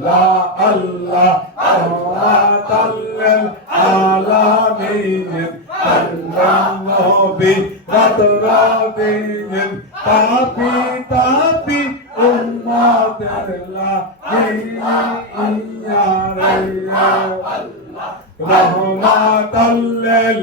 আল্লাহ আল্লাহ আল্লাহ তাল্লাল আলামিন আল্লাহ নবী রাতরাবিন তাপি তাপি উম্মাতাল্লাহ ইয়া ইয়া রাইয়া আল্লাহ রহমাতাল্লিল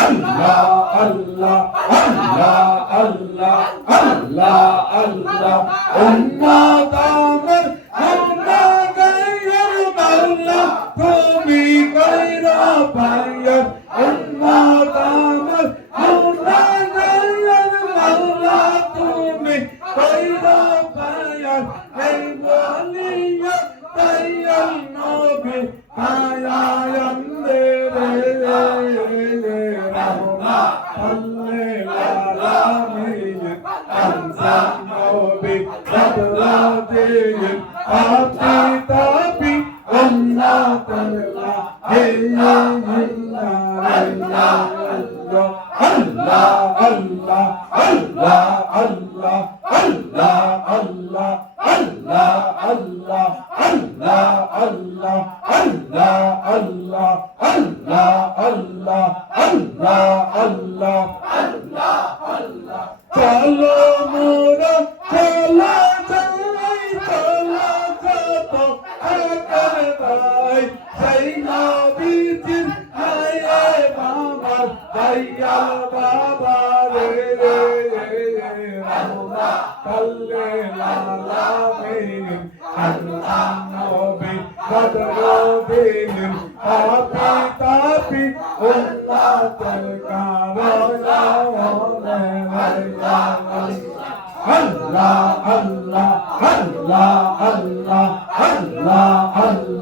আল্লাহ আল্লাহ আল্লাহ আল্লাহ আল্লাহ আল্লাহ আল্লাহ দামের আল্লাহ গায়ের বাল্লা তুমি কইরা পাইয়ার আল্লাহ দামের আল্লাহ গায়ের বাল্লা তুমি কইরা পাইয়ার আল্লাহ আলামিন আনসার নবী রাতরাদিন আপি তাপি উম্মাতুল হে আল্লাহ আল্লাহ আল্লাহ আল্লাহ আল্লাহ আল্লাহ আল্লাহ আল্লাহ আল্লাহ আল্লাহ আল্লাহ আল্লাহ আল্লাহ আল্লাহ আল্লাহ আল্লাহ صل على بهم الأنبي بدر بهم أبي تابي أمة الكرامة الله الله الله الله الله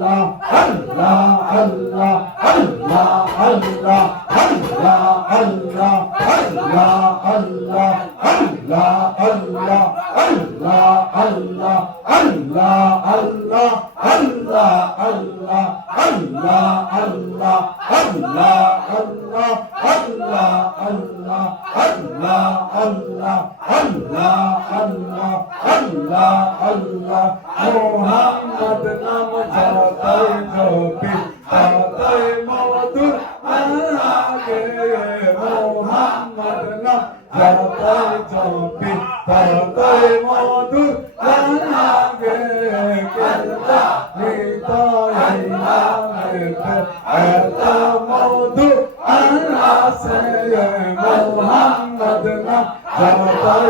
আল্লাহ আল্লাহ আল্লাহ আল্লাহ আল্লাহ আল্লাহ আল্লাহ। মোহাম্মদ নাম ঝরতায় নবী ঝরতায় মধুর আল্লাহ গে মোহাম্মদ নাম ঝরতায় নবী ঝরতায় মধুর আল্লাহ গে কাল্লা নিতায় আল্লাহ গে আল্লাহ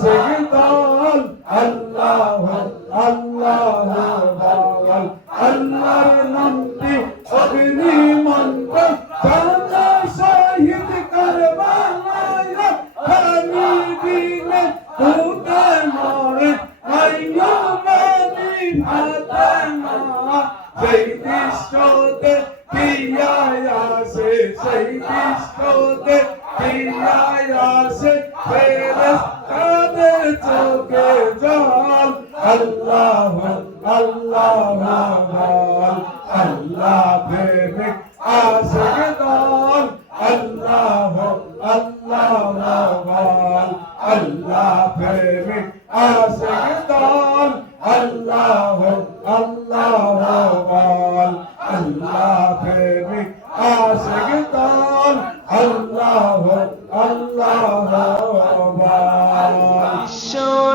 আশিক দল আল্লাহ আল্লাহ, আল্লাহর নামটি অগ্নি মন্ত্র জানা শহীদ করবালায় আমি দিলে তুতে মরে, আইয়ো মানি ভাতে মা সেই দৃশ্যতে পিয়ায় আসে, সেই দৃশ্যতে আসে। শয়তান আল্লাহ আল্লাহ বল আল্লাহ প্রেমিক আশিকতান আল্লাহ আল্লাহ বল ঈশ্বর